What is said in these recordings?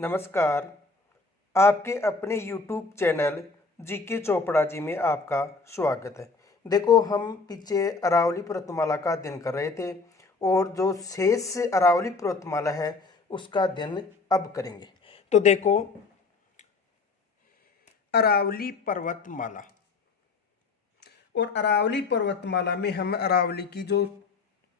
नमस्कार। आपके अपने YouTube channel GK Chopra ji में आपका स्वागत है। देखो, हम पीछे अरावली पर्वतमाला का अध्ययन कर रहे थे और जो शेष अरावली पर्वतमाला है उसका अध्ययन अब करेंगे। तो देखो, अरावली पर्वतमाला और अरावली पर्वतमाला में हम अरावली की जो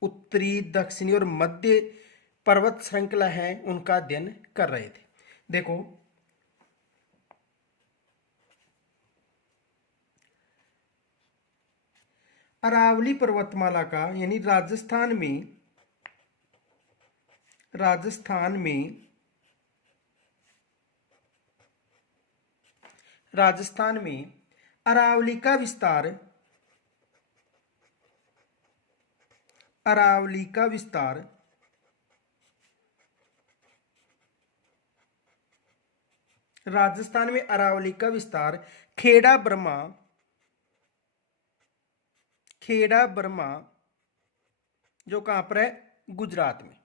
उत्तरी, दक्षिणी और मध्य पर्वत श्रृंखला है उनका अध्ययन कर रहे थे। देखो, अरावली पर्वतमाला का यानी राजस्थान में अरावली का विस्तार राजस्थान में अरावली का विस्तार खेड़ा ब्रह्मा जो कहां पर है, गुजरात में।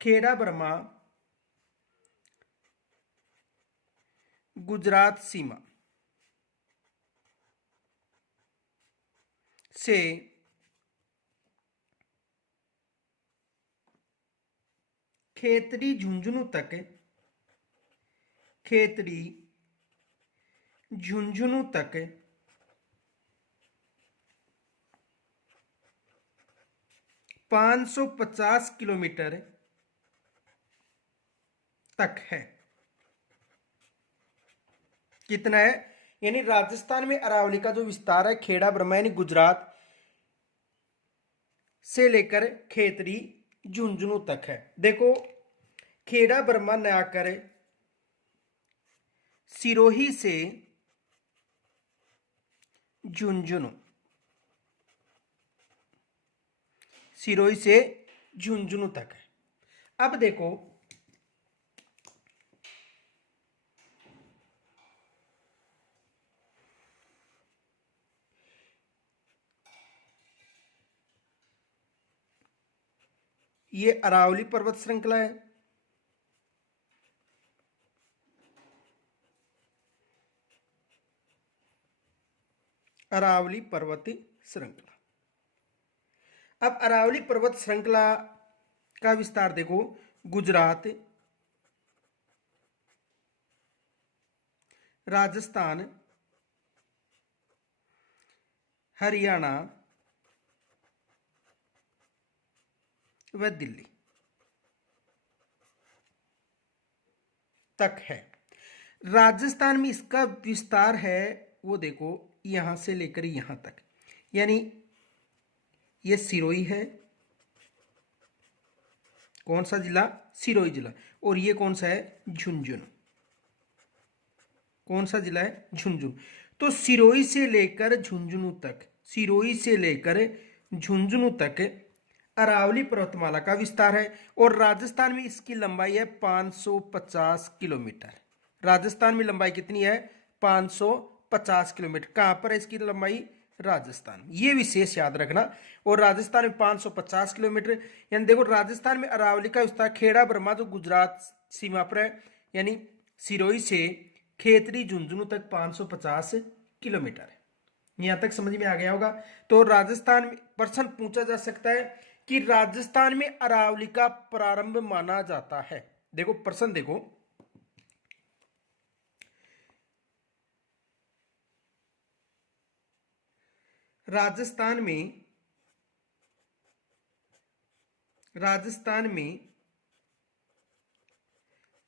खेड़ा ब्रह्मा गुजरात सीमा से खेतड़ी झुंझुनू तक 550 किलोमीटर तक है। कितना है? यानी राजस्थान में अरावली का जो विस्तार है खेड़ा ब्रह्मा यानी गुजरात से लेकर खेतड़ी झुंझुनू तक है। देखो, खेड़ा ब्रह्मा न आकर सिरोही से झुंझुनू तक है। अब देखो, ये अरावली पर्वत श्रृंखला है। अरावली पर्वत श्रृंखला। अब अरावली पर्वत श्रृंखला का विस्तार देखो, गुजरात, राजस्थान, हरियाणा व दिल्ली तक है। राजस्थान में इसका विस्तार है वो देखो, यहां से लेकर यहां तक, यानी ये सिरोही है। कौन सा जिला? सिरोही जिला। और ये कौन सा है? झुंझुनू। कौन सा जिला है? झुंझुनू। तो सिरोही से लेकर झुंझुनू तक अरावली पर्वतमाला का विस्तार है और राजस्थान में इसकी लंबाई है 550 किलोमीटर। राजस्थान में लंबाई कितनी है? 550 किलोमीटर। कहां पर है इसकी लंबाई? राजस्थान। ये विशेष याद रखना। और राजस्थान में 550 किलोमीटर, यानी देखो राजस्थान में अरावली का विस्तार खेड़ा ब्रह्मा जो गुजरात सीमा पर है यानी सिरोही से खेतड़ी झुंझुनू तक 550 किलोमीटर है। यहां तक समझ में आ गया होगा। तो राजस्थान में प्रश्न पूछा जा सकता है कि राजस्थान में अरावली का प्रारंभ माना जाता है। देखो प्रश्न देखो, राजस्थान में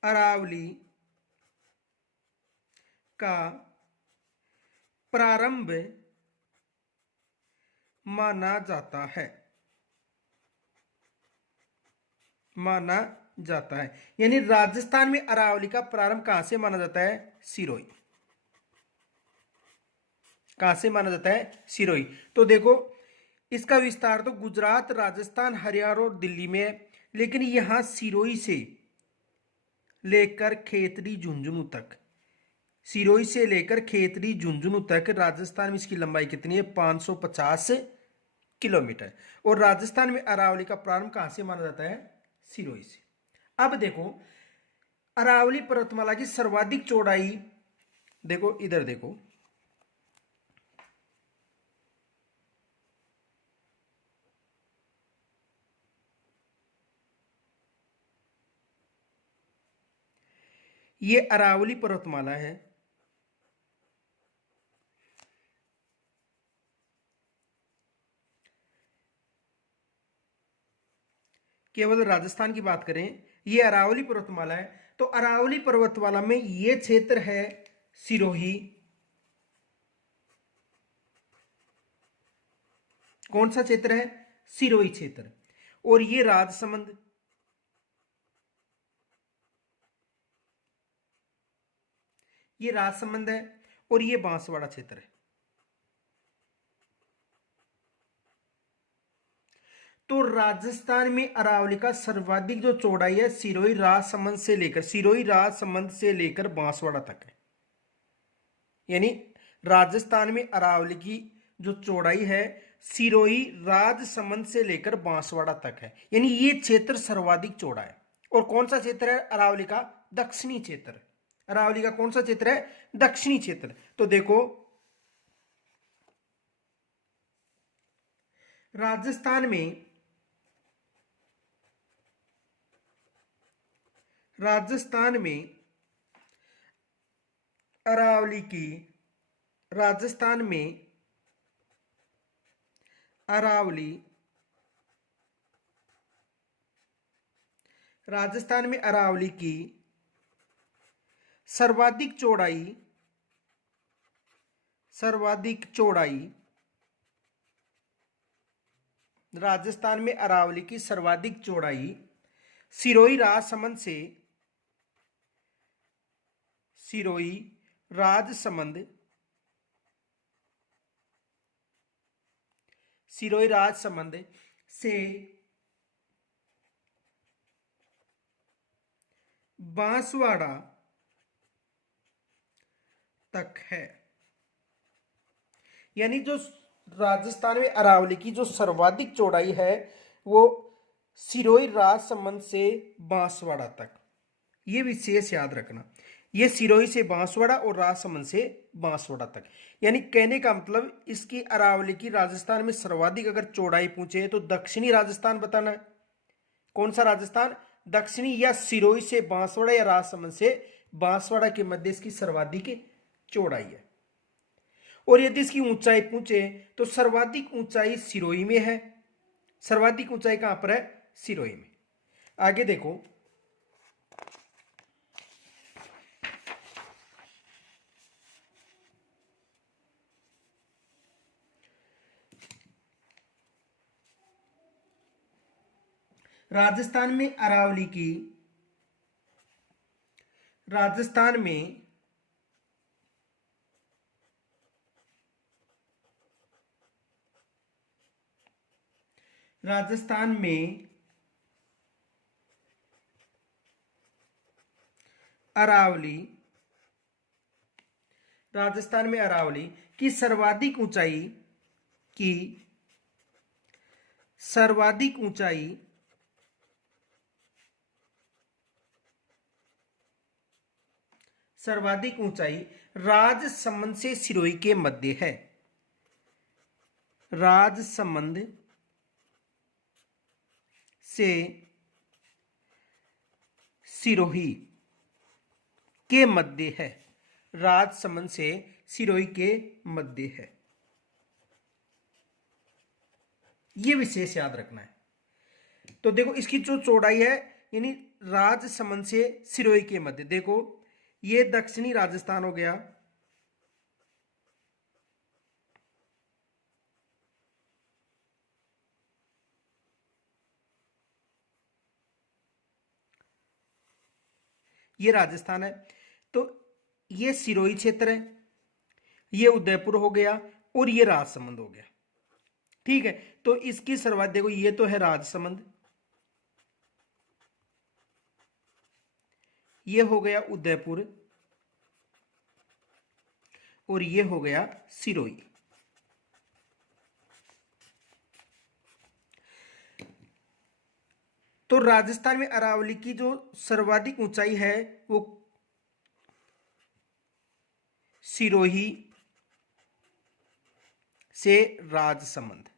अरावली का प्रारंभ माना जाता है। यानी राजस्थान में अरावली का प्रारंभ कहां से माना जाता है? सिरोही। कहां से माना जाता है? सिरोही। तो देखो, इसका विस्तार तो गुजरात, राजस्थान, हरियाणा और दिल्ली में है, लेकिन यहां सिरोही से लेकर खेतड़ी झुंझुनू तक राजस्थान में इसकी लंबाई कितनी है? 550 किलोमीटर। और राजस्थान में अरावली का प्रारंभ कहां से माना जाता है? सिरोही से। अब देखो, अरावली पर्वतमाला की सर्वाधिक चौड़ाई, देखो इधर देखो, ये अरावली पर्वतमाला है। केवल राजस्थान की बात करें, ये अरावली पर्वतमाला है। तो अरावली पर्वतमाला में ये क्षेत्र है सिरोही। कौन सा क्षेत्र है? सिरोही क्षेत्र। और ये राजसमंद, ये राजसमंद है। और ये बांसवाड़ा क्षेत्र है। तो राजस्थान में अरावली का सर्वाधिक जो चौड़ाई है सिरोही राजसमंद से लेकर बांसवाड़ा तक है। यानी राजस्थान में अरावली की जो चौड़ाई है सिरोही राजसमंद से लेकर बांसवाड़ा तक है। यानी ये क्षेत्र सर्वाधिक चौड़ा है। और कौन सा क्षेत्र है अरावली का? दक्षिणी क्षेत्र। अरावली का कौन सा क्षेत्र है? दक्षिणी क्षेत्र। तो देखो, राजस्थान में अरावली की राजस्थान में अरावली राजस्थान में अरावली की सर्वाधिक चौड़ाई राजस्थान में अरावली की सर्वाधिक चौड़ाई सिरोही राजसमंद से बांसवाड़ा तक है। यानी जो राजस्थान में अरावली की जो सर्वाधिक चौड़ाई है वो सिरोही राजसमंद से बांसवाड़ा तक। ये विशेष याद रखना, ये सिरोही से बांसवाड़ा और राजसमंद से बांसवाड़ा तक। यानी कहने का मतलब इसकी अरावली की राजस्थान में सर्वाधिक अगर चौड़ाई पूछे तो दक्षिणी राजस्थान बताना है। कौन सा राजस्थान? दक्षिणी, या सिरोही से बांसवाड़ा या राजसमंद से बांसवाड़ा के मध्य इसकी सर्वाधिक चौड़ाई है। और यदि इसकी ऊंचाई पूछे तो सर्वाधिक ऊंचाई सिरोही में है। सर्वाधिक ऊंचाई कहां पर है? सिरोही में। आगे देखो, राजस्थान में अरावली की राजस्थान में अरावली की सर्वाधिक ऊंचाई राजसमंद से सिरोही के मध्य है। राजसमंद से सिरोही के मध्य है। राजसमंद से सिरोही के मध्य है। यह विशेष याद रखना है। तो देखो इसकी जो चौड़ाई है यानी राजसमंद से सिरोही के मध्य, देखो ये दक्षिणी राजस्थान हो गया, ये राजस्थान है। तो ये सिरोही क्षेत्र है, ये उदयपुर हो गया और ये राजसमंद हो गया। ठीक है, तो इसकी सर्वाधिक देखो ये तो है राजसमंद, ये हो गया उदयपुर और ये हो गया सिरोही। तो राजस्थान में अरावली की जो सर्वाधिक ऊंचाई है वो सिरोही से राजसमंद,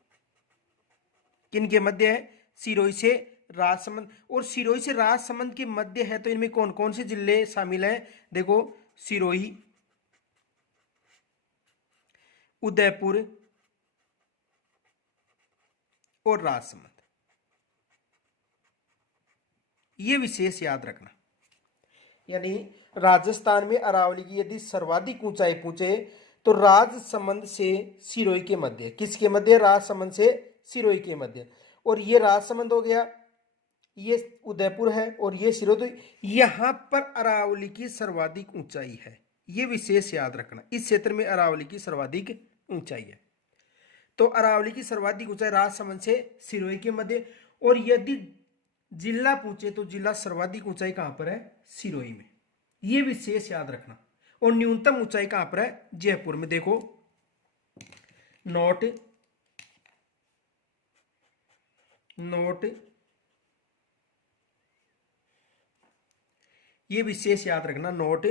किन के मध्य है? सिरोही से राजसमंद। और सिरोही से राजसमंद के मध्य है तो इनमें कौन कौन से जिले शामिल हैं? देखो, सिरोही, उदयपुर और राजसमंद, ये विशेष याद रखना। यानी राजस्थान में अरावली की यदि सर्वाधिक ऊंचाई पूछे तो राजसमंद से सिरोही के मध्य, किसके मध्य? राजसमंद से सिरोही के मध्य। और ये राजसमंद हो गया, ये उदयपुर है और ये सिरोही। तो यहां पर अरावली की सर्वाधिक ऊंचाई है, ये विशेष याद रखना। इस क्षेत्र में अरावली की सर्वाधिक ऊंचाई है। तो अरावली की सर्वाधिक ऊंचाई राजसमंद से सिरोही के मध्य। और यदि जिला पूछे तो जिला सर्वाधिक ऊंचाई कहां पर है? सिरोही में, यह विशेष याद रखना। और न्यूनतम ऊंचाई कहां पर है? जयपुर में। देखो, नोट नोट ये विशेष याद रखना, नोट।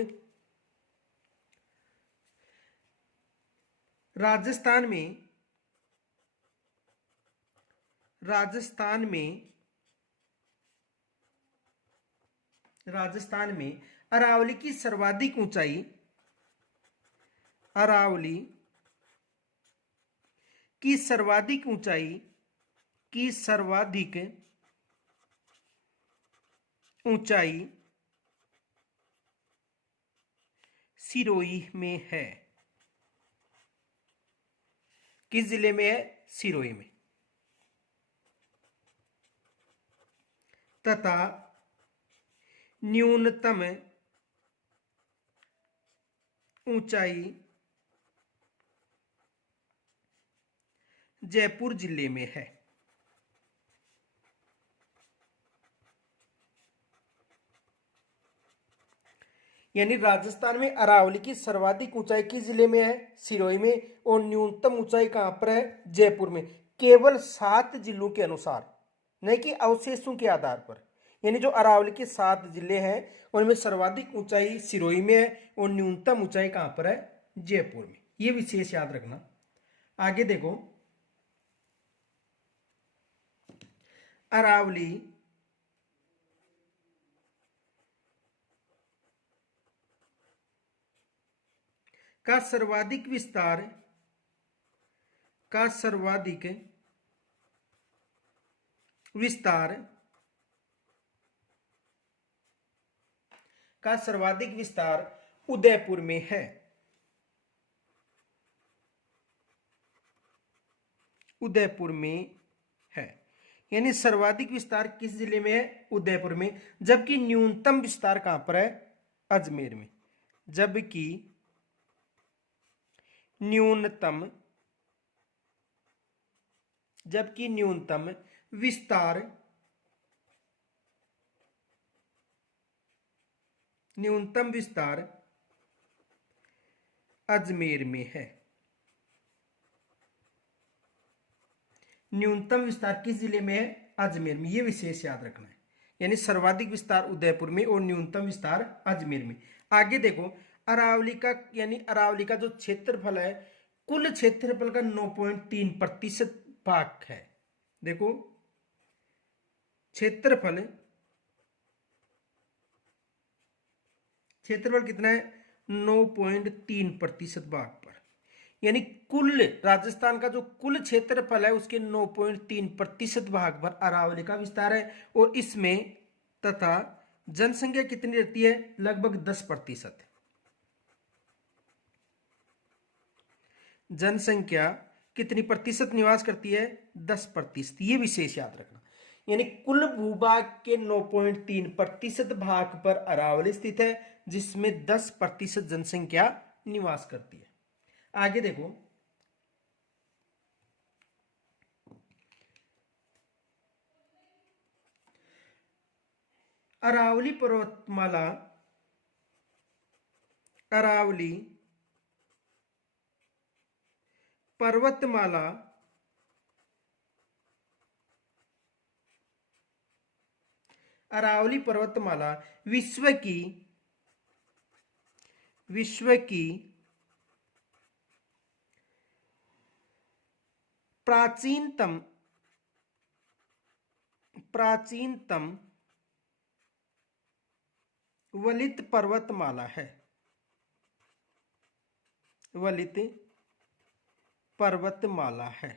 राजस्थान में अरावली की सर्वाधिक ऊंचाई, अरावली की सर्वाधिक ऊंचाई की सर्वाधिक ऊंचाई सिरोही में है। किस जिले में है? सिरोही में। तथा न्यूनतम ऊंचाई जयपुर जिले में है। यानी राजस्थान में अरावली की सर्वाधिक ऊंचाई किस जिले में है? सिरोही में। और न्यूनतम ऊंचाई कहां पर है? जयपुर में। केवल 7 जिलों के अनुसार, नहीं कि अवशेषों के आधार पर। यानी जो अरावली के 7 जिले हैं उनमें सर्वाधिक ऊंचाई सिरोही में है और न्यूनतम ऊंचाई कहां पर है? जयपुर में। यह विशेष याद रखना। आगे देखो, अरावली का सर्वाधिक विस्तार उदयपुर में है। उदयपुर में है। यानी सर्वाधिक विस्तार किस जिले में है? उदयपुर में। जबकि न्यूनतम विस्तार कहां पर है? अजमेर में। जबकि न्यूनतम विस्तार अजमेर में है। न्यूनतम विस्तार किस जिले में है? अजमेर में। यह विशेष याद रखना है। यानी सर्वाधिक विस्तार उदयपुर में और न्यूनतम विस्तार अजमेर में। आगे देखो, अरावली का जो क्षेत्रफल है, कुल क्षेत्रफल का 9.3% भाग है। देखो, क्षेत्रफल कितना है? 9.3% भाग पर। यानी कुल राजस्थान का जो कुल क्षेत्रफल है उसके 9.3% भाग पर अरावली का विस्तार है। और इसमें तथा जनसंख्या कितनी रहती है? लगभग 10%। जनसंख्या कितनी प्रतिशत निवास करती है? 10%। ये विशेष याद रखना। यानी कुल भूभाग के 9.3% भाग पर अरावली स्थित है, जिसमें 10% जनसंख्या निवास करती है। आगे देखो, अरावली पर्वतमाला अरावली पर्वतमाला विश्व की प्राचीनतम वलित पर्वतमाला है। वलित पर्वतमाला है।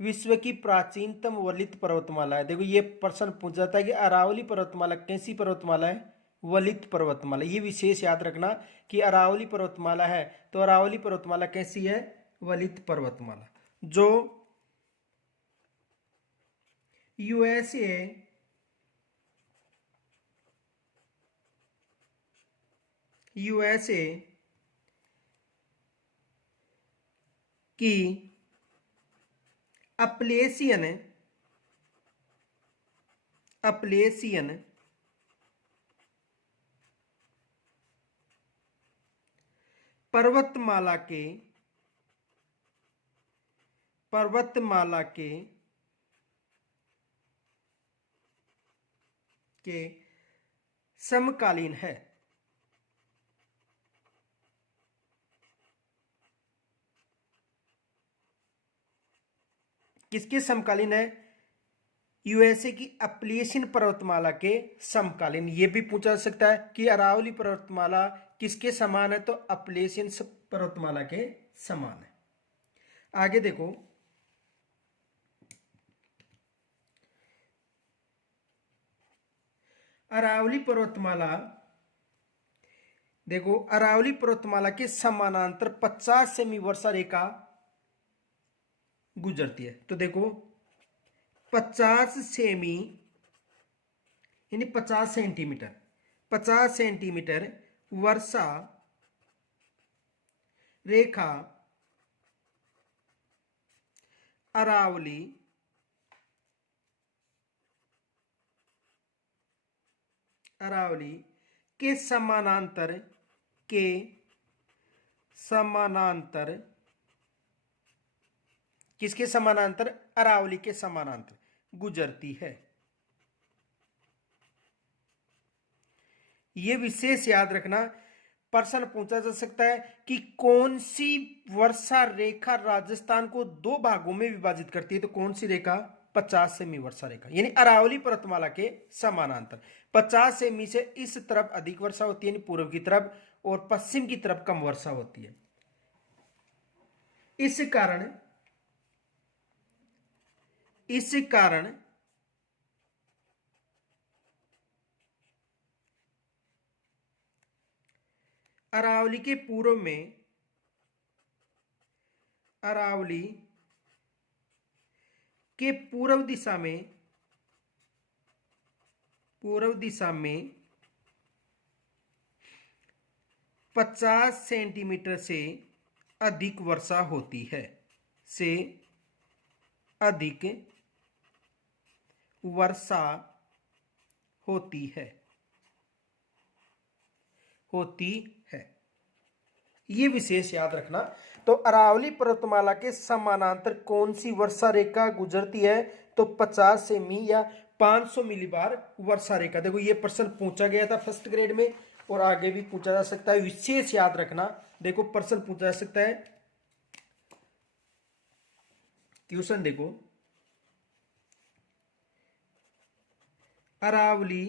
विश्व की प्राचीनतम वलित पर्वतमाला है। देखो ये प्रश्न पूछा जाता है कि अरावली पर्वतमाला कैसी पर्वतमाला है? वलित पर्वतमाला। ये विशेष याद रखना कि अरावली पर्वतमाला है तो अरावली पर्वतमाला कैसी है? वलित पर्वतमाला। जो यूएसए की अपलेशियन पर्वतमाला के समकालीन है। किसके समकालीन है? यूएसए की अपलेशियन पर्वतमाला के समकालीन। यह भी पूछा जा सकता है कि अरावली पर्वतमाला किसके समान है? तो अपलेशियन पर्वतमाला के समान है। आगे देखो, अरावली पर्वतमाला, देखो अरावली पर्वतमाला के समानांतर 50 सेमी वर्षा रेखा गुजरती है। तो देखो 50 सेमी यानी 50 सेंटीमीटर वर्षा रेखा अरावली के समानांतर किसके समानांतर? अरावली के समानांतर गुजरती है। यह विशेष याद रखना, प्रश्न पूछा जा सकता है कि कौन सी वर्षा रेखा राजस्थान को दो भागों में विभाजित करती है? तो कौन सी रेखा? 50 सेमी वर्षा रेखा, यानी अरावली पर्वतमाला के समानांतर 50 सेमी से इस तरफ अधिक वर्षा होती है, यानी पूर्व की तरफ, और पश्चिम की तरफ कम वर्षा होती है। इस कारण अरावली के पूर्व में पूर्व दिशा में 50 सेंटीमीटर से अधिक वर्षा होती है। ये विशेष याद रखना। तो अरावली पर्वतमाला के समानांतर कौन सी वर्षा रेखा गुजरती है? तो 50 सेमी या 500 मिलीबार वर्षा रेखा। देखो ये प्रश्न पूछा गया था फर्स्ट ग्रेड में और आगे भी पूछा जा सकता है। विशेष याद रखना, देखो प्रश्न पूछा जा सकता है। क्वेश्चन देखो, अरावली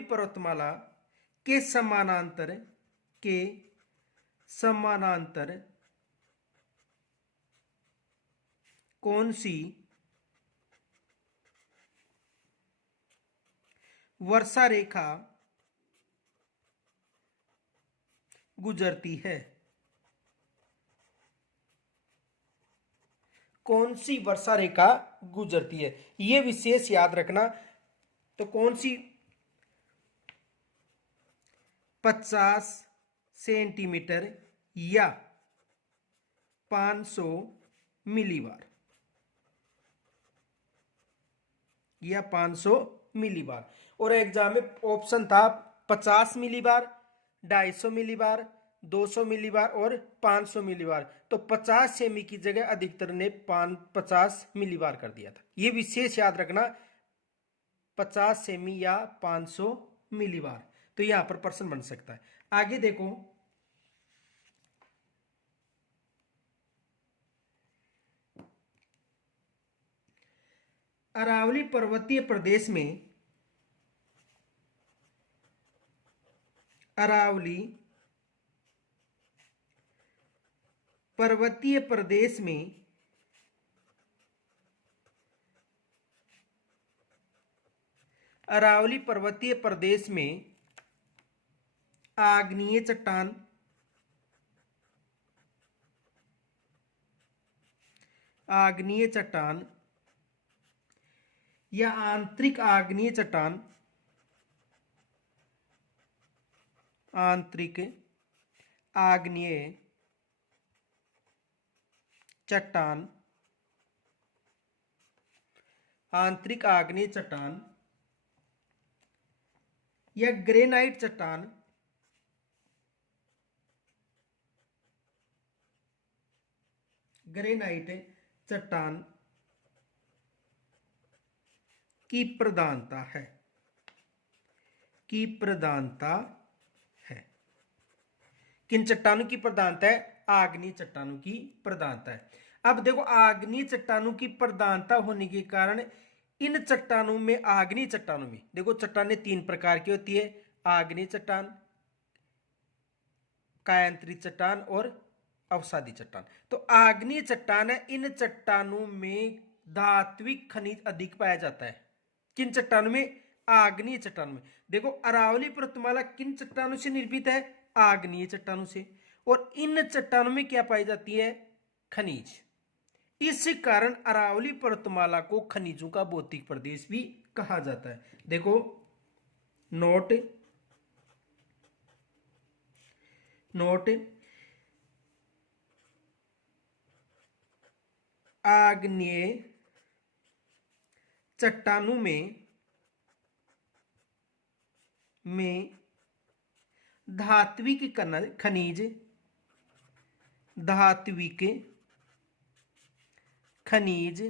पर्वतमाला के समानांतर कौन सी वर्षा रेखा गुजरती है? कौन सी वर्षा रेखा गुजरती है, यह विशेष याद रखना। तो कौन सी? 50 सेंटीमीटर या 500 मिलीबार और एग्जाम में ऑप्शन था 50 मिलीबार 250 मिलीबार, 200 मिलीबार और 500 मिलीबार। तो 50 सेमी की जगह अधिकतर ने 50 मिलीबार कर दिया था। ये विशेष याद रखना, 50 सेमी या 500 मिलीबार। तो यहां पर प्रश्न बन सकता है। आगे देखो, अरावली पर्वतीय प्रदेश में, अरावली पर्वतीय प्रदेश में अरावली पर्वतीय प्रदेश में आग्नेय चट्टान, आग्नेय चट्टान या आंतरिक आग्नेय चट्टान, आंतरिक आग्नेय चट्टान, आंतरिक आग्नेय चट्टान या ग्रेनाइट चट्टान, ग्रेनाइट चट्टान की प्रधानता है, की प्रधानता है। किन चट्टानों की प्रधानता है? आग्नेय चट्टानों की प्रधानता है। अब देखो, आग्नेय चट्टानों की प्रधानता होने के कारण इन चट्टानों में, आग्नेय चट्टानों में देखो, चट्टानें 3 प्रकार की होती है, आग्नेय चट्टान, कायांतरित चट्टान और अवसादी चट्टान। तो आग्नेय चट्टान है, इन चट्टानों में धात्विक खनिज अधिक पाया जाता है। किन चट्टानों में? आग्नेय चट्टानों में। देखो, अरावली पर्वतमाला किन चट्टानों से निर्मित है? आग्नेय चट्टानों से। और इन चट्टानों में क्या पाई जाती है? खनिज। इस कारण अरावली पर्वतमाला को खनिजों का भौतिक प्रदेश भी कहा जाता है। देखो, नोट नोट आग्नेय चट्टानों में धात्विक खनिज, धात्विक खनिज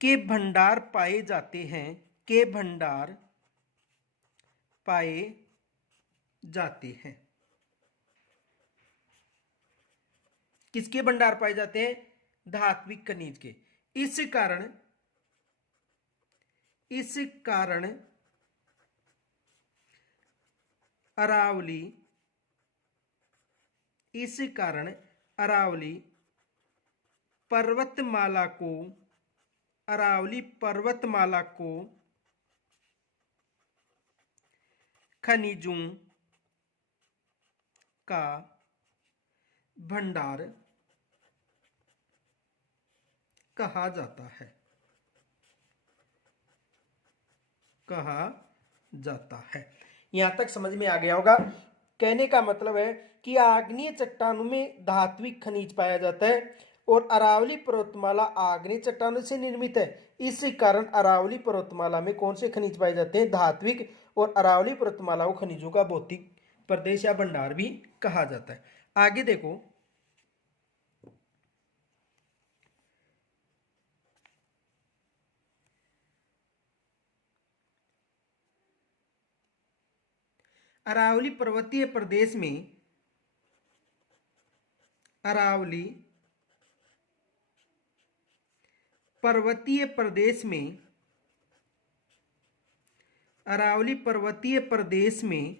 के भंडार पाए जाते हैं, के भंडार पाए जाते हैं। किसके भंडार पाए जाते हैं? धात्विक खनिज के। इस कारण अरावली, इस कारण अरावली पर्वतमाला को, अरावली पर्वतमाला को खनिजों का भंडार कहा जाता है, कहा जाता है। यहां तक समझ में आ गया होगा। कहने का मतलब है कि आग्नेय चट्टानों में धात्विक खनिज पाया जाता है और अरावली पर्वतमाला आग्नेय चट्टानों से निर्मित है। इस कारण अरावली पर्वतमाला में कौन से खनिज पाए जाते हैं? धात्विक। और अरावली पर्वतमाला को खनिजों का भौतिक प्रदेश या भंडार भी कहा जाता है। आगे देखो, अरावली पर्वतीय प्रदेश में, अरावली पर्वतीय प्रदेश में, अरावली पर्वतीय प्रदेश में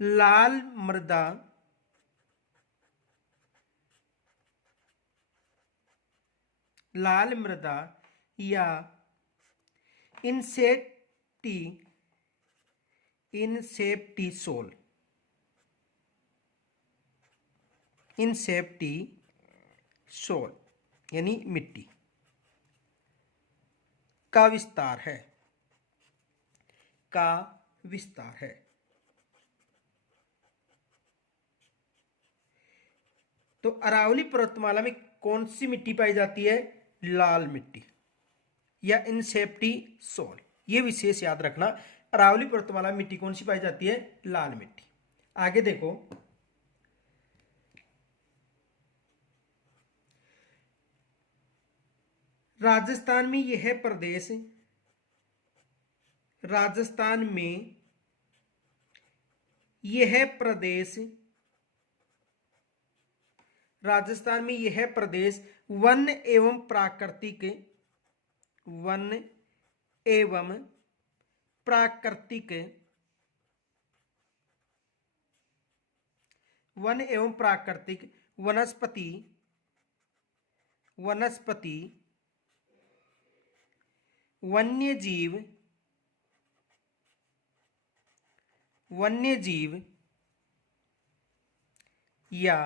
लाल मृदा, लाल मृदा या इनसेप्टी, इनसेप्टी सोल, इनसेप्टी सोल यानी मिट्टी का विस्तार है, का विस्तार है। तो अरावली पर्वतमाला में कौन सी मिट्टी पाई जाती है? लाल मिट्टी। या इनसेप्टी सोल। ये विशेष याद रखना। अरावली पर्वतमाला मिट्टी कौन सी पाई जाती है? लाल मिट्टी। आगे देखो, राजस्थान में यह प्रदेश, राजस्थान में यह प्रदेश, राजस्थान में यह प्रदेश वन एवं प्राकृतिक, वन एवं प्राकृतिक, वन एवं प्राकृतिक वनस्पति, वनस्पति, वन्यजीव, वन्यजीव या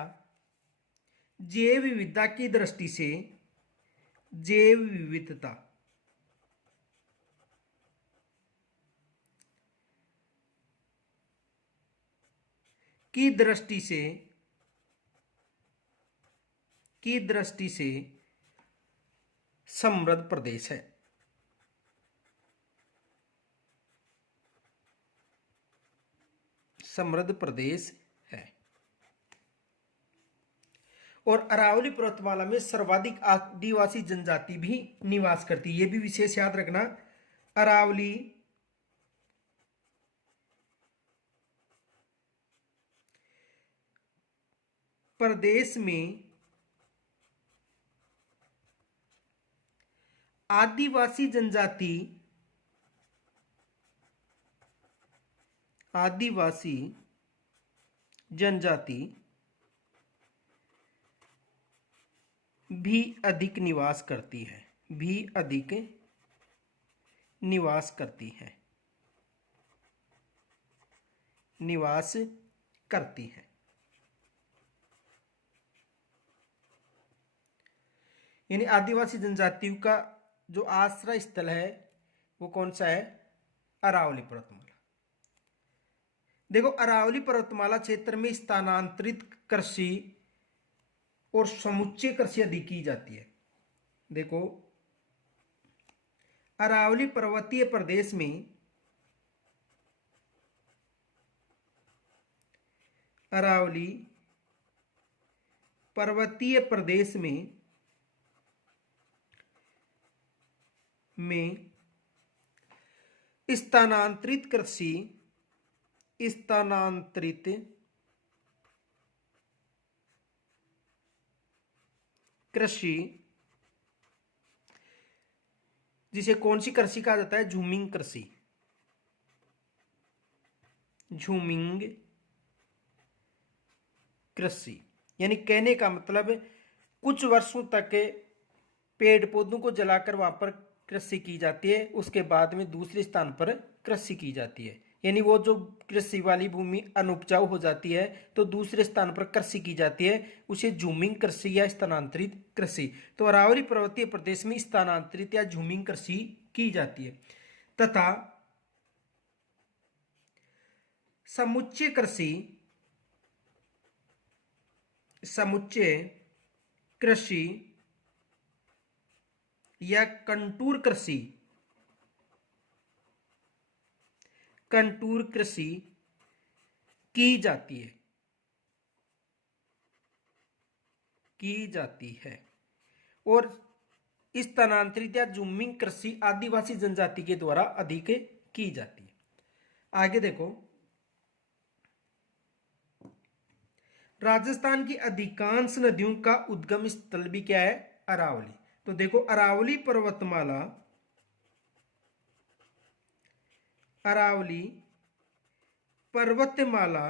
जैव विविधता की दृष्टि से, जैव विविधता की दृष्टि से, की दृष्टि से समृद्ध प्रदेश है। समृद्ध प्रदेश है। और अरावली पर्वतमाला में सर्वाधिक आदिवासी जनजाति भी निवास करती है। यह भी विशेष याद रखना। अरावली प्रदेश में आदिवासी जनजाति, आदिवासी जनजाति भी अधिक निवास करती है, भी अधिक निवास करती है, निवास करती है। यानी आदिवासी जनजातियों का जो आश्रय स्थल है वो कौन सा है? अरावली पर्वतमाला। देखो, अरावली पर्वतमाला क्षेत्र में स्थानांतरित कृषि और समुच्चय कृषि अधिक की जाती है। देखो, अरावली पर्वतीय प्रदेश में, अरावली पर्वतीय प्रदेश में स्थानांतरित कृषि, स्थानांतरित कृषि, जिसे कौन सी कृषि कहा जाता है? झूमिंग कृषि, झूमिंग कृषि। यानी कहने का मतलब कुछ वर्षों तक पेड़ पौधों को जलाकर वहां पर कृषि की जाती है, उसके बाद में दूसरे स्थान पर कृषि की जाती है। यानी वो जो कृषि वाली भूमि अनुपजाऊ हो जाती है तो दूसरे स्थान पर कृषि की जाती है, उसे झूमिंग कृषि या स्थानांतरित कृषि। तो अरावली पर्वतीय प्रदेश में स्थानांतरित या झूमिंग कृषि की जाती है। तथा समुच्चय कृषि, समुच्चय कृषि या कंटूर कृषि, कंटूर कृषि की जाती है, की जाती है। और स्थानांतरित या झूमिंग कृषि आदिवासी जनजाति के द्वारा अधिक की जाती है। आगे देखो, राजस्थान की अधिकांश नदियों का उद्गम स्थल भी क्या है? अरावली। तो देखो, अरावली पर्वतमाला, अरावली पर्वतमाला,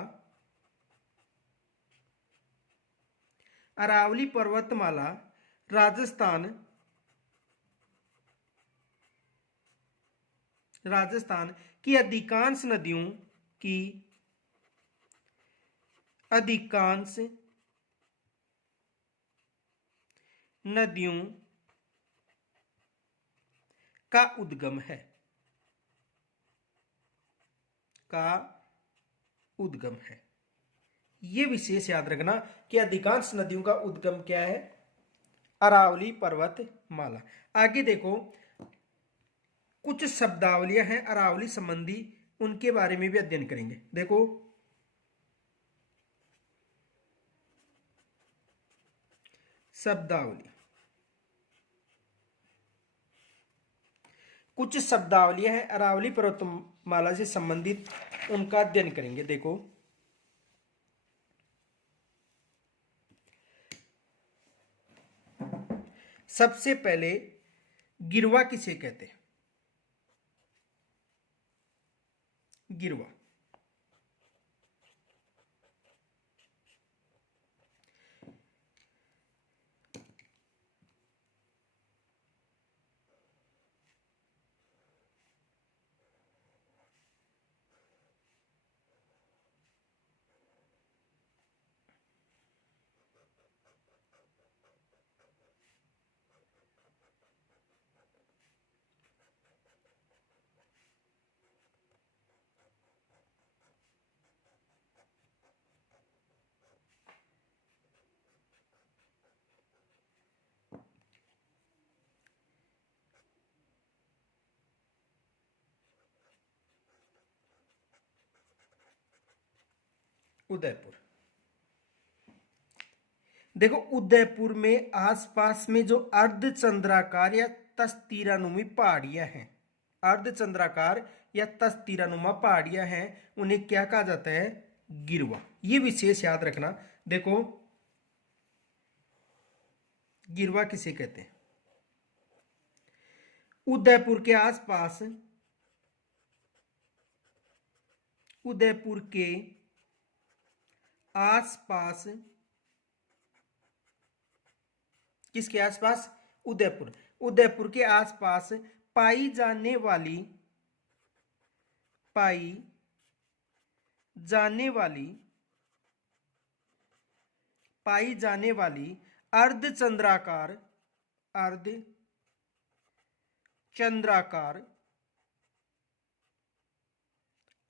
अरावली पर्वतमाला राजस्थान, राजस्थान की अधिकांश नदियों की, अधिकांश नदियों का उद्गम है, का उद्गम है। यह विशेष याद रखना कि अधिकांश नदियों का उद्गम क्या है? अरावली पर्वतमाला। आगे देखो, कुछ शब्दावलियां हैं अरावली संबंधी, उनके बारे में भी अध्ययन करेंगे। देखो, शब्दावली, कुछ शब्दावलियां हैं अरावली पर्वतमाला से संबंधित, उनका अध्ययन करेंगे। देखो, सबसे पहले गिरवा किसे कहते हैं? गिरवा, उदयपुर। देखो, उदयपुर में आसपास में जो अर्धचंद्राकार या तस्तीरानुमी पहाड़ियां हैं, अर्धचंद्राकार या तस्तीरानुमा पहाड़ियां हैं, उन्हें क्या कहा जाता है? गिरवा। ये विशेष याद रखना। देखो, गिरवा किसे कहते हैं? उदयपुर के आसपास, उदयपुर के आसपास, किसके आसपास? उदयपुर। उदयपुर के आसपास पाई जाने वाली, पाई जाने वाली, पाई जाने वाली अर्धचंद्राकार, अर्धचंद्राकार,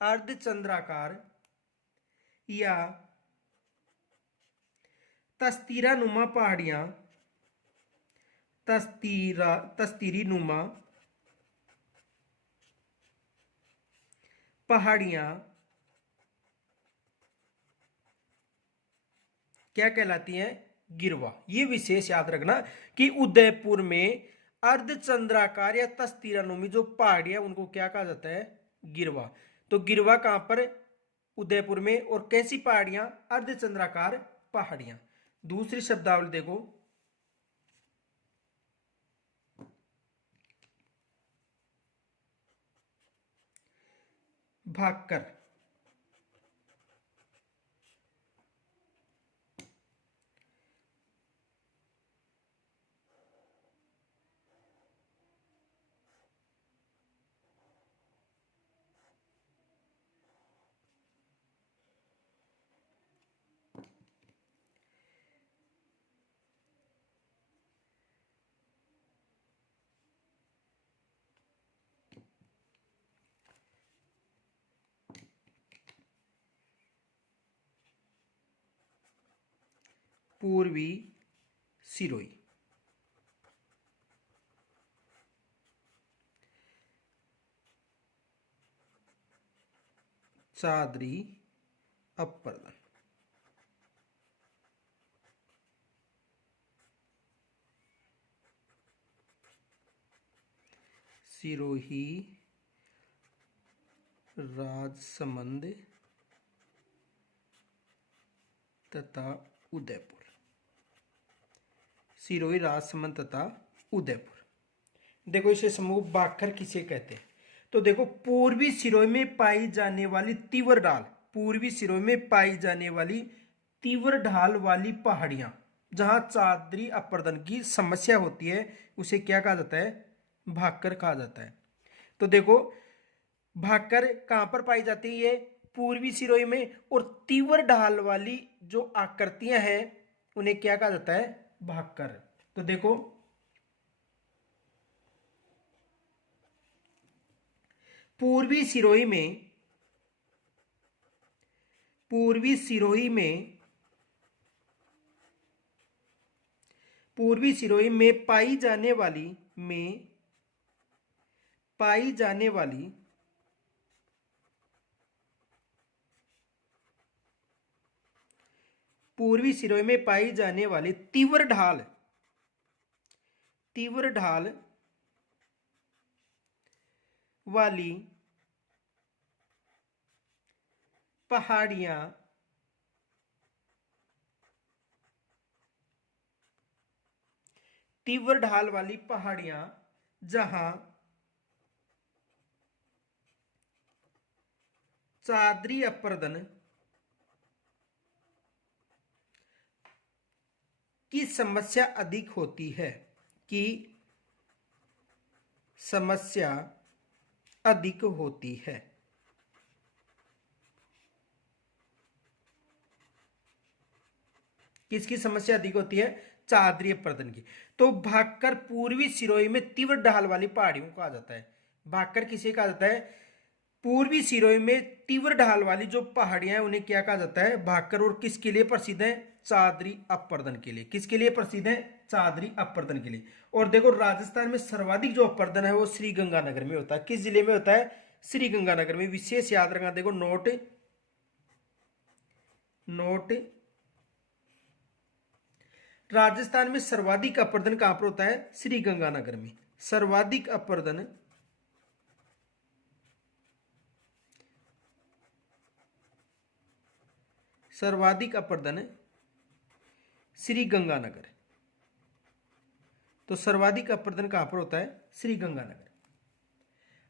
अर्धचंद्राकार या तस्तीरानुमा पहाड़ियां, तस्तीरी नुमा पहाड़ियां क्या कहलाती हैं? गिरवा। ये विशेष याद रखना कि उदयपुर में अर्धचंद्राकार या तस्तीरानुमी जो पहाड़ियां, उनको क्या कहा जाता है? गिरवा। तो गिरवा कहां पर? उदयपुर में। और कैसी पहाड़ियां? अर्धचंद्राकार पहाड़ियां। दूसरी शब्दावली देखो, भाकर। पूर्वी सिरोही, चादरी अपर, सिरोही, राजसमंद तथा उदयपुर। सिरोही, राजसमंद तथा उदयपुर। देखो, इसे समूह भाकर किसे कहते हैं? तो देखो, पूर्वी सिरोही में पाई जाने वाली तीव्र ढाल, पूर्वी सिरोही में पाई जाने वाली तीव्र ढाल वाली पहाड़ियां, जहां चादरी अपर्दन की समस्या होती है, उसे क्या कहा जाता है? भाकर कहा जाता है। तो देखो, भाकर कहां पर पाई जाती है? ये पूर्वी सिरोही में। और तीव्र ढाल वाली जो आकृतियां हैं, उन्हें क्या कहा जाता है? भाकर। तो देखो, पूर्वी सिरोही में, पूर्वी सिरोही में, पूर्वी सिरोही में पाई जाने वाली, में पाई जाने वाली पूर्वी सिरों में पाई जाने वाली तीव्र ढाल वाली पहाड़ियां जहां चादरी अपर्दन की समस्या अधिक होती है की समस्या अधिक होती है। किसकी समस्या अधिक होती है? चादरी अपर्दन की। तो भाकर पूर्वी सिरोही में तीव्र ढाल वाली पहाड़ियों को कहा जाता है। भाकर किसे कहा जाता है? पूर्वी सिरोही में तीव्र ढाल वाली जो पहाड़ियां हैं उन्हें क्या कहा जाता है? भाकर। और किसके लिए प्रसिद्ध है? चादरी अपर्दन के लिए। किसके लिए प्रसिद्ध है? चादरी अपर्दन के लिए। और देखो राजस्थान में सर्वाधिक जो अपर्दन है वो श्री गंगानगर में होता है। किस जिले में होता है? श्री गंगानगर में। विशेष याद रखना, देखो नोट राजस्थान में सर्वाधिक अपर्दन कहां पर होता है? श्री गंगानगर में। सर्वाधिक अपर्दन श्री गंगानगर। तो सर्वाधिक अपर्दन कहां पर होता है? श्री गंगानगर।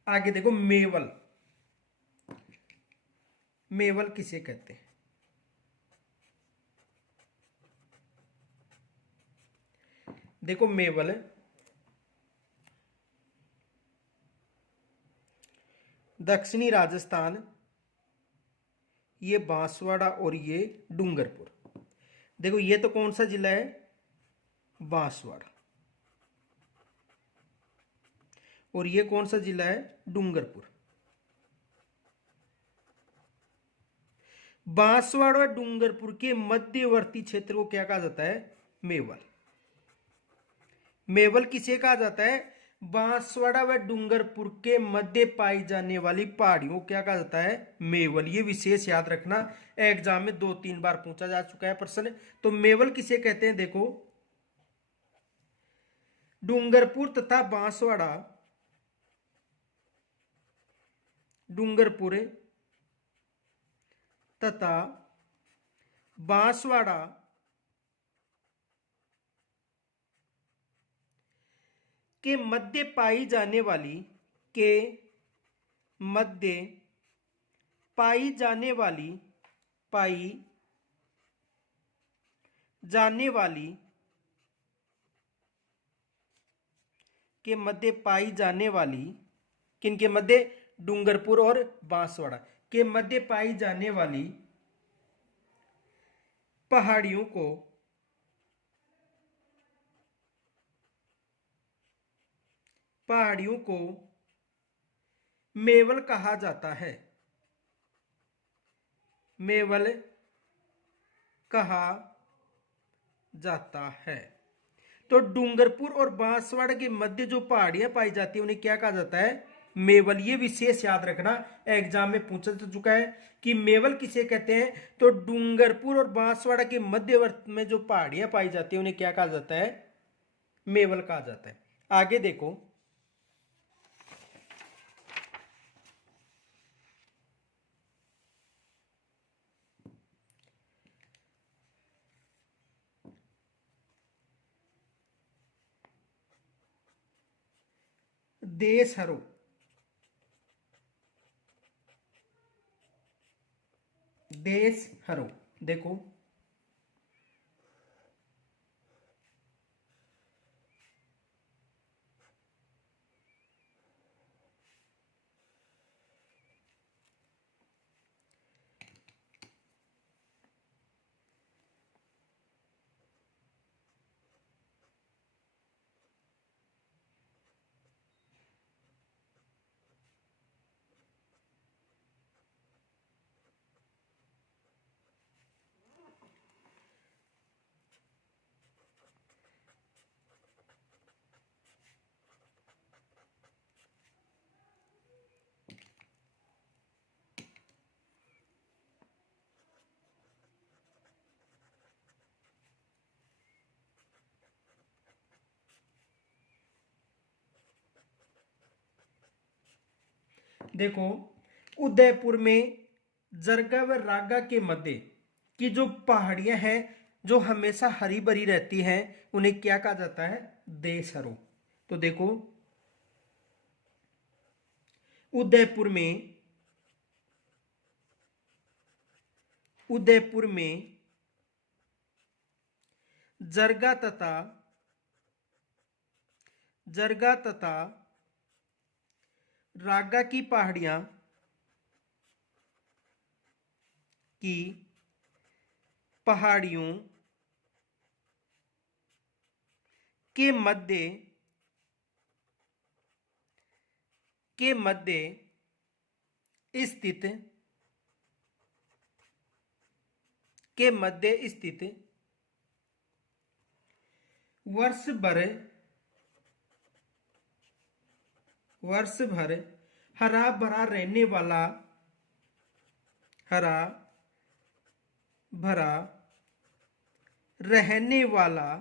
आगे देखो मेवल किसे कहते हैं? देखो मेवल दक्षिणी राजस्थान, ये बांसवाड़ा और ये डूंगरपुर। देखो ये तो कौन सा जिला है? बांसवाड़ा। और ये कौन सा जिला है? डूंगरपुर। बांसवाड़ा और डूंगरपुर के मध्यवर्ती क्षेत्र को क्या कहा जाता है? मेवल। मेवल किसे कहा जाता है? बांसवाड़ा व डूंगरपुर के मध्य पाई जाने वाली पहाड़ियों क्या कहा जाता है? मेवल। ये विशेष याद रखना, एग्जाम में 2-3 बार पूछा जा चुका है प्रश्न। तो मेवल किसे कहते हैं? देखो डूंगरपुर तथा बांसवाड़ा, डूंगरपुर तथा बांसवाड़ा के मध्य पाई जाने वाली के मध्य पाई जाने वाली के मध्य पाई जाने वाली, किन के मध्य? डूंगरपुर और बांसवाड़ा के मध्य पाई जाने वाली पहाड़ियों को मेवल कहा जाता है। मेवल कहा जाता है। तो डूंगरपुर और बांसवाड़ा के मध्य जो पहाड़ियां पाई जाती है उन्हें क्या कहा जाता है? मेवल। ये विशेष याद रखना, एग्जाम में पूछा जा चुका है कि मेवल किसे कहते हैं। तो डूंगरपुर और बांसवाड़ा के मध्यवर्ती में जो पहाड़ियां पाई जाती है उन्हें क्या कहा जाता है? मेवल कहा जाता है। आगे देखो देशहरो। देखो देखो, उदयपुर में जरगा व रागा के मध्य की जो पहाड़ियां हैं जो हमेशा हरी भरी रहती हैं उन्हें क्या कहा जाता है? देशहरों। तो देखो, उदयपुर में जरगा तथा रागा की पहाड़ियों के मध्य स्थित वर्ष भर हरा भरा रहने वाला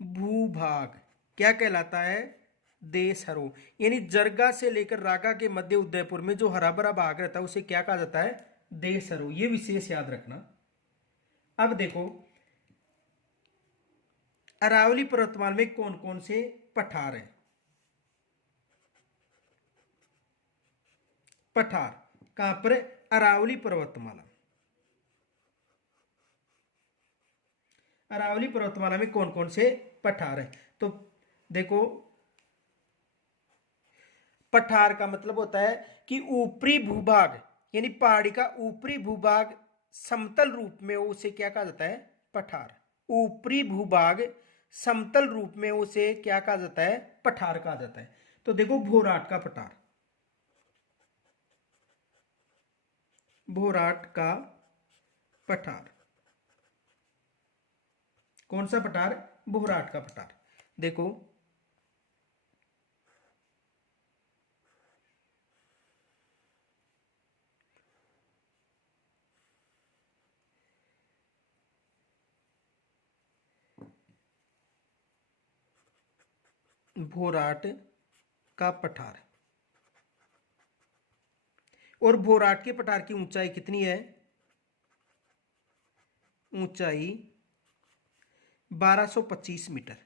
भूभाग क्या कहलाता है? देशहरों। यानी जरगा से लेकर रागा के मध्य उदयपुर में जो हरा भरा भाग रहता है उसे क्या कहा जाता है? देशहरों। ये विशेष याद रखना। अब देखो, अरावली पर्वतमाला में कौन कौन से पठार हैं? पठार कहां पर? अरावली पर्वतमाला। अरावली पर्वतमाला में कौन कौन से पठार हैं? तो देखो, पठार का मतलब होता है कि ऊपरी भूभाग, यानी पहाड़ी का ऊपरी भूभाग समतल रूप में उसे क्या कहा जाता है? पठार। ऊपरी भूभाग समतल रूप में उसे क्या कहा जाता है? पठार कहा जाता है। तो देखो, भोराट का पठार, कौन सा पठार? भोराट का पठार। देखो, भोराट का पठार। और भोराट के पठार की ऊंचाई कितनी है? ऊंचाई 1225 मीटर।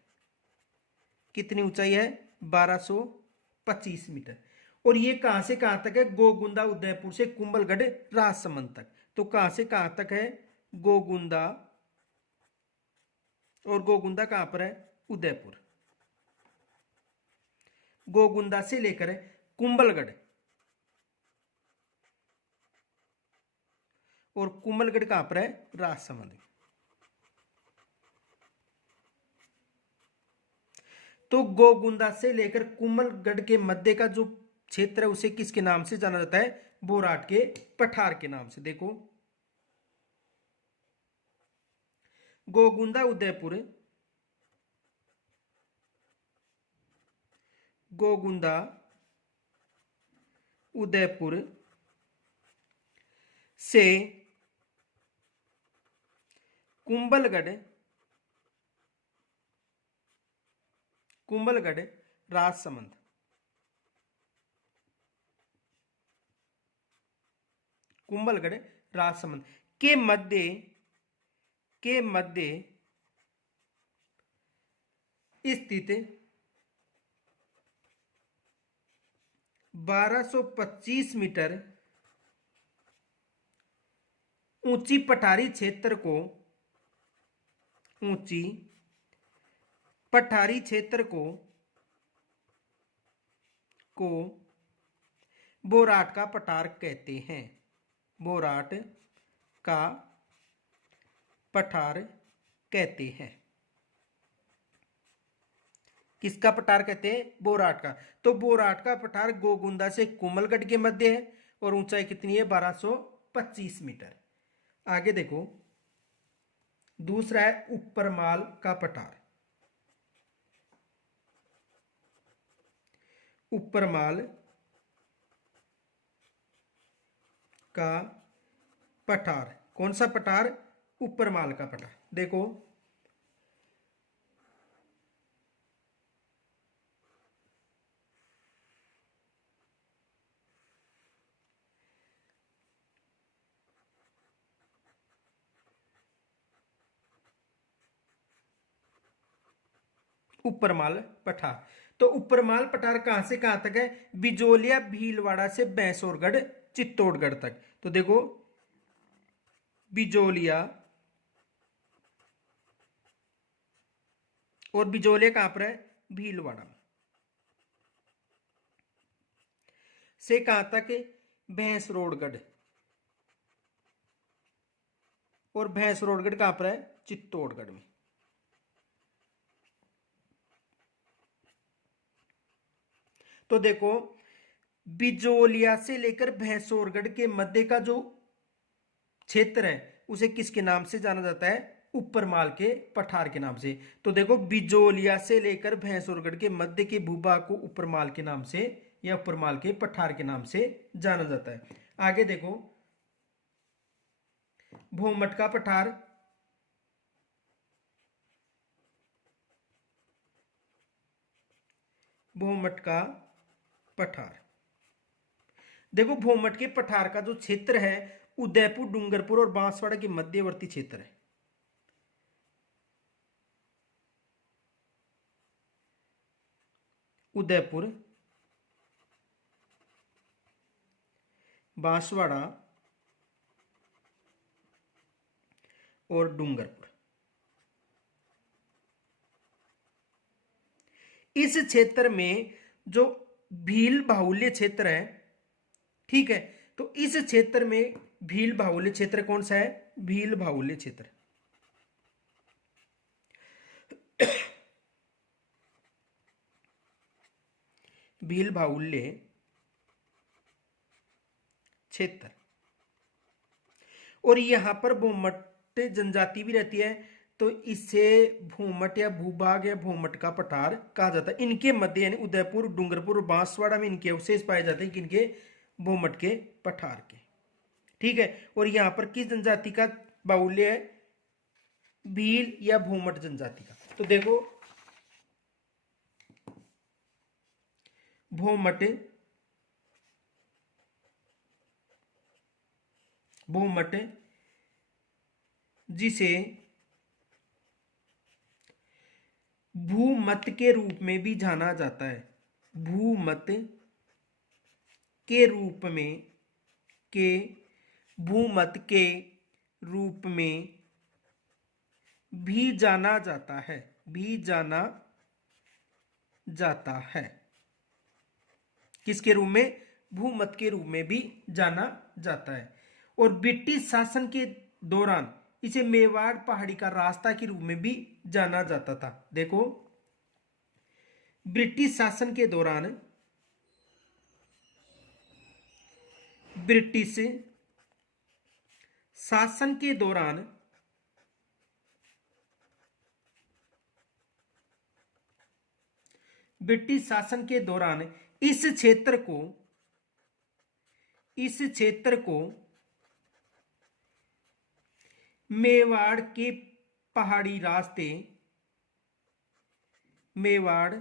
कितनी ऊंचाई है? 1225 मीटर। और ये कहां से कहां तक है? गोगुंदा उदयपुर से कुंभलगढ़ राजसमंद तक। तो कहां से कहां तक है? गोगुंदा। और गोगुंदा कहां पर है? उदयपुर। गोगुंदा से लेकर कुंभलगढ़, और कुंभलगढ़ कहां पर है? राजसमंद। तो गोगुंदा से लेकर कुंभलगढ़ के मध्य का जो क्षेत्र है उसे किसके नाम से जाना जाता है? भोराट के पठार के नाम से। देखो, गोगुंदा उदयपुर, गोगुंदा उदयपुर से कुंभलगढ़ राजसमंद, कुंभलगढ़ राजसमंद के मध्य स्थित 1225 मीटर ऊंची पठारी क्षेत्र को भोराट का पठार कहते हैं। भोराट का पठार कहते हैं। किसका पठार कहते हैं? बोराट का। तो बोराट का पठार गोगुंदा से कुंभलगढ़ के मध्य है और ऊंचाई कितनी है? 1225 मीटर। आगे देखो, दूसरा है उपरमाल का पठार। उपरमाल का पठार, कौन सा पठार? उपरमाल का पठार। देखो, ऊपरमाल पठार। तो ऊपरमाल पठार कहां से कहां तक है? बिजोलिया भीलवाड़ा से बैंसौरगढ़ चित्तौड़गढ़ तक। तो देखो बिजोलिया, और बिजोलिया कहां पर है? भीलवाड़ा में। से कहां तक? भैंसरोडगढ़, और भैंसरोडगढ़ कहां पर है? चित्तौड़गढ़ में। तो देखो बिजोलिया से लेकर भैंसौरगढ़ के मध्य का जो क्षेत्र है उसे किसके नाम से जाना जाता है? ऊपरमाल के पठार के नाम से। तो देखो बिजोलिया से लेकर भैंसौरगढ़ के मध्य के भूभाग को ऊपरमाल के नाम से या ऊपरमाल के पठार के नाम से जाना जाता है। आगे देखो भूमट का पठार, भूमट का पठार। देखो भूमट के पठार का जो क्षेत्र है उदयपुर, डूंगरपुर और बांसवाड़ा के मध्यवर्ती क्षेत्र है। उदयपुर, बांसवाड़ा और डूंगरपुर, इस क्षेत्र में जो भील बाहुल्य क्षेत्र है, ठीक है, तो इस क्षेत्र में भील बाहुल्य क्षेत्र कौन सा है? भील बाहुल्य क्षेत्र। भील बाहुल्य क्षेत्र, और यहां पर भूमट जनजाति भी रहती है, तो इसे भूमट या भूभाग या भूमट का पठार कहा जाता है। इनके मध्य यानी उदयपुर, डूंगरपुर और बांसवाड़ा में इनके अवशेष पाए जाते हैं, किनके? भूमट के पठार के, ठीक है। और यहां पर किस जनजाति का बाहुल्य है? भील या भूमट जनजाति का। तो देखो भूमट, भूमट जिसे भूमत के रूप में भी जाना जाता है, भूमत के रूप में, के भूमत के रूप में भी जाना जाता है, भी जाना जाता है। किसके रूप में? भूमत के रूप में भी जाना जाता है। और ब्रिटिश शासन के दौरान इसे मेवाड़ पहाड़ी का रास्ता के रूप में भी जाना जाता था। देखो ब्रिटिश शासन के दौरान, ब्रिटिश शासन के दौरान ब्रिटिश शासन के दौरान इस क्षेत्र को, इस क्षेत्र को मेवाड़ के पहाड़ी रास्ते, मेवाड़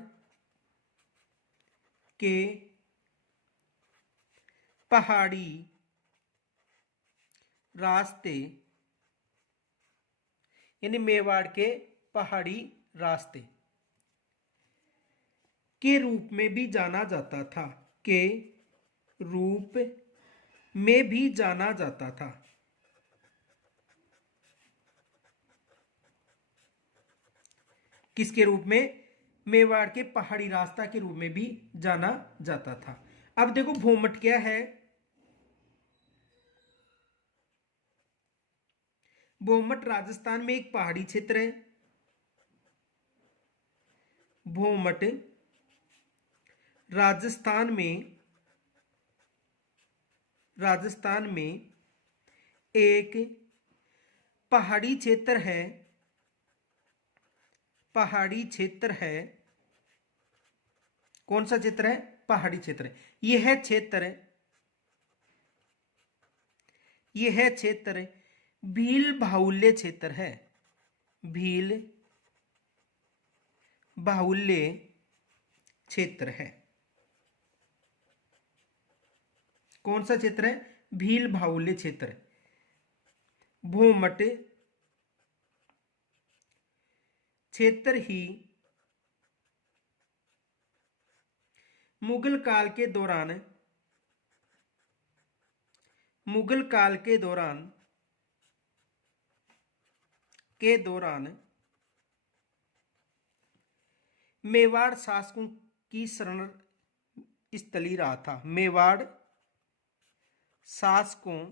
के पहाड़ी रास्ते, यानी मेवाड़ के पहाड़ी रास्ते के रूप में भी जाना जाता था, के रूप में भी जाना जाता था। किसके रूप में? मेवाड़ के पहाड़ी रास्ता के रूप में भी जाना जाता था। अब देखो भूमट क्या है? भूमट राजस्थान में एक पहाड़ी क्षेत्र है। भूमट राजस्थान में, राजस्थान में एक पहाड़ी क्षेत्र है, पहाड़ी क्षेत्र है। कौन सा क्षेत्र है? पहाड़ी क्षेत्र है। यह क्षेत्र, यह क्षेत्र भील बाहुल्य क्षेत्र है, भील बाहुल्य क्षेत्र है। कौन सा क्षेत्र है? भील बाहुल्य क्षेत्र। भूमट क्षेत्र ही मुगल काल के दौरान, मुगल काल के दौरान मेवाड़ शासकों की शरण स्थली रहा था। मेवाड़ शासकों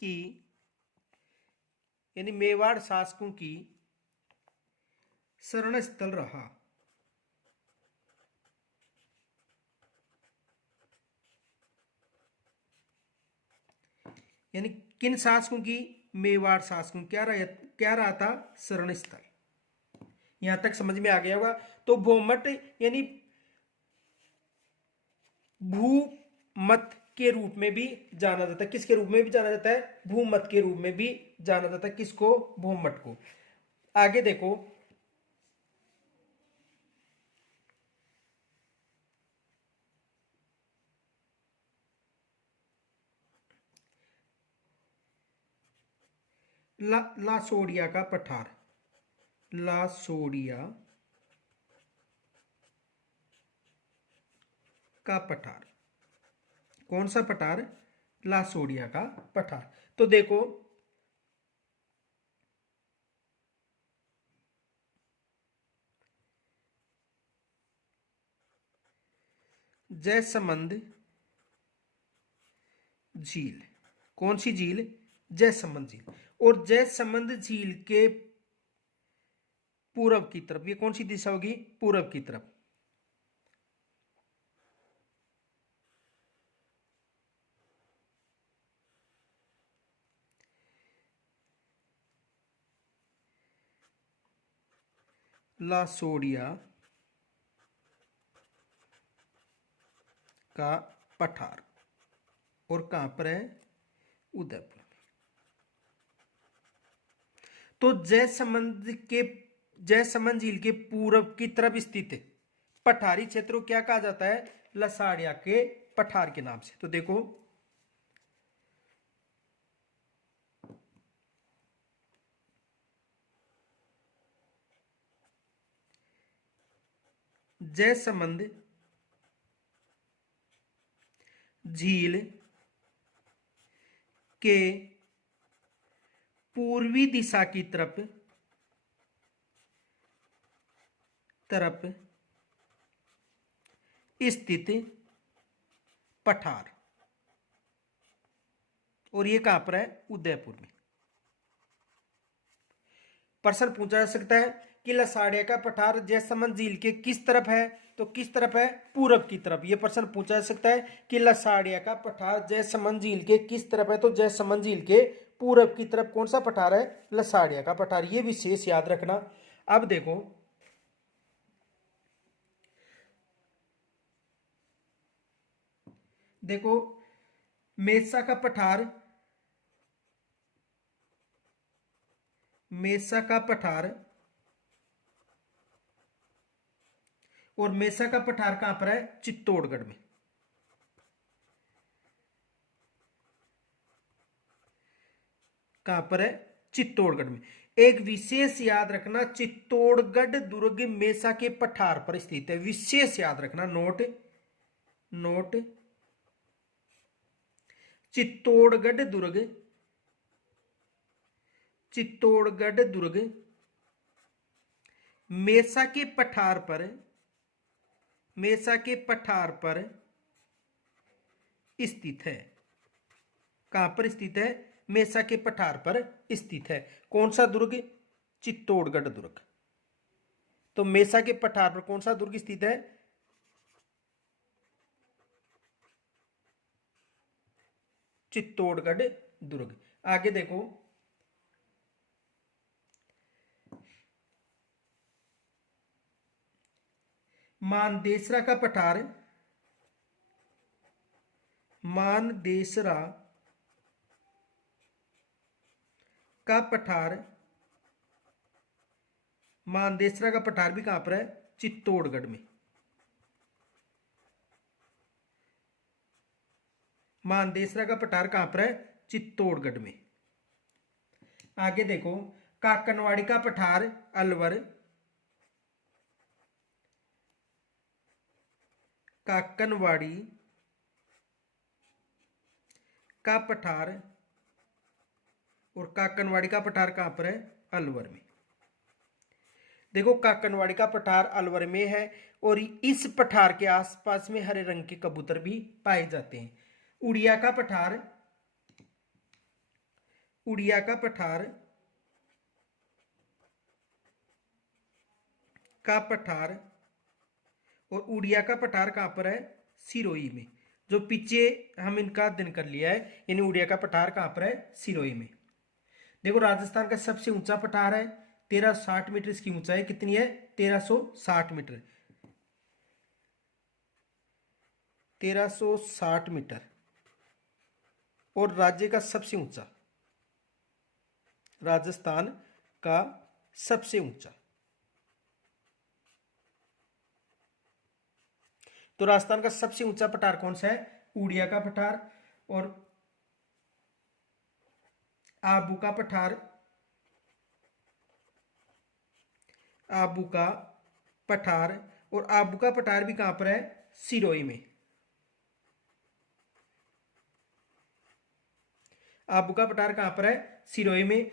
की, यानी मेवाड़ शासकों की शरण स्थल रहा। यानी किन शासकों की? मेवाड़ शासकों क्या रहा था? शरण स्थल। यहां तक समझ में आ गया होगा। तो भूमट यानी भूमत के रूप में भी जाना जाता है। किसके रूप में भी जाना जाता है? भूमत के रूप में भी जाना जाता है। किसको? भूमट को। आगे देखो, लासोड़िया का पठार। लासोड़िया का पठार कौन सा पठार? लासोड़िया का पठार। तो देखो, जयसमंद झील, कौन सी झील? जयसमंद झील। और जयसमंद झील के पूरब की तरफ, ये कौन सी दिशा होगी? पूरब की तरफ। लासोड़िया का पठार और कहां पर है? उदयपुर। तो जयसमंद झील के पूरब की तरफ स्थित पठारी क्षेत्र को क्या कहा जाता है? लसाड़िया के पठार के नाम से। तो देखो, जयसमंद झील के पूर्वी दिशा की तरफ स्थित पठार, और ये कहां पर है? उदयपुर में। प्रश्न पूछा जा सकता है कि लसाड़िया का पठार जयसमंद झील के किस तरफ है? तो किस तरफ है? पूरब की तरफ। यह प्रश्न पूछा जा सकता है कि लसाड़िया का पठार जयसमंद झील के किस तरफ है? तो जयसमंद झील के पूरब की तरफ कौन सा पठार है? लसाड़िया का पठार। यह विशेष याद रखना। अब देखो, देखो मेसा का पठार, मेसा का पठार और मेसा का पठार कहां पर है? चित्तौड़गढ़ में। कहां पर है? चित्तौड़गढ़ में। एक विशेष याद रखना, चित्तौड़गढ़ दुर्ग मेसा के पठार पर स्थित है। विशेष याद रखना, नोट नोट चित्तौड़गढ़ दुर्ग, चित्तौड़गढ़ दुर्ग मेसा के पठार पर, मेसा के पठार पर स्थित है। कहां पर स्थित है? मेसा के पठार पर स्थित है। कौन सा दुर्ग? चित्तौड़गढ़ दुर्ग। तो मेसा के पठार पर कौन सा दुर्ग स्थित है? चित्तौड़गढ़ दुर्ग। आगे देखो, मानदेसरा का पठार, मानदेसरा का पठार, मानदेसरा का पठार भी कहां पर है? चित्तौड़गढ़ में। मानदेसरा का पठार कहां पर है? चित्तौड़गढ़ में। आगे देखो, काकनवाड़ी का पठार अलवर, काकनवाड़ी का पठार, और काकनवाड़ी का पठार कहाँ पर है? अलवर में। देखो काकनवाड़ी का पठार अलवर में है और इस पठार के आसपास में हरे रंग के कबूतर भी पाए जाते हैं। उड़िया का पठार, उड़िया का पठार का पठार, और उड़िया का पठार कहाँ पर है? सिरोही में। जो पीछे हम इनका अध्ययन कर लिया है, यानी उड़िया का पठार कहाँ पर है? सिरोही में। देखो राजस्थान का सबसे ऊंचा पठार है 1360 मीटर। इसकी ऊंचाई कितनी है? 1360 मीटर। 1360 मीटर। और राज्य का सबसे ऊंचा, राजस्थान का सबसे ऊंचा, तो राजस्थान का सबसे ऊंचा पठार कौन सा है? उड़िया का पठार। और आबू का पठार, आबू का पठार, और आबू का पठार भी कहां पर है? सिरोही में। आबू का पठार कहां पर है? सिरोही में।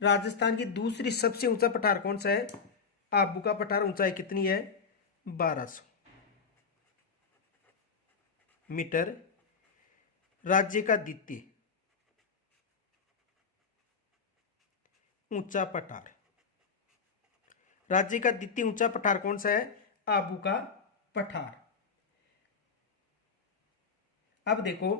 राजस्थान की दूसरी सबसे ऊंचा पठार कौन सा है? आबू का पठार। ऊंचाई कितनी है? 1200 मीटर। राज्य का द्वितीय ऊंचा पठार, राज्य का द्वितीय ऊंचा पठार कौन सा है? आबू का पठार। अब देखो,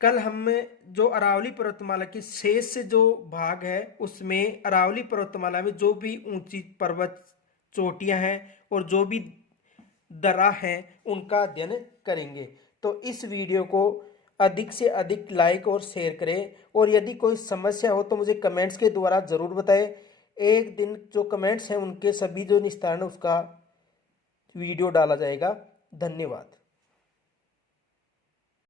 कल हम जो अरावली पर्वतमाला की शेष जो भाग है उसमें अरावली पर्वतमाला में जो भी ऊंची पर्वत चोटियां हैं और जो भी दर्रा हैं उनका अध्ययन करेंगे। तो इस वीडियो को अधिक से अधिक लाइक और शेयर करें, और यदि कोई समस्या हो तो मुझे कमेंट्स के द्वारा ज़रूर बताएं। एक दिन जो कमेंट्स हैं उनके सभी जो निस्तारण उसका वीडियो डाला जाएगा। धन्यवाद।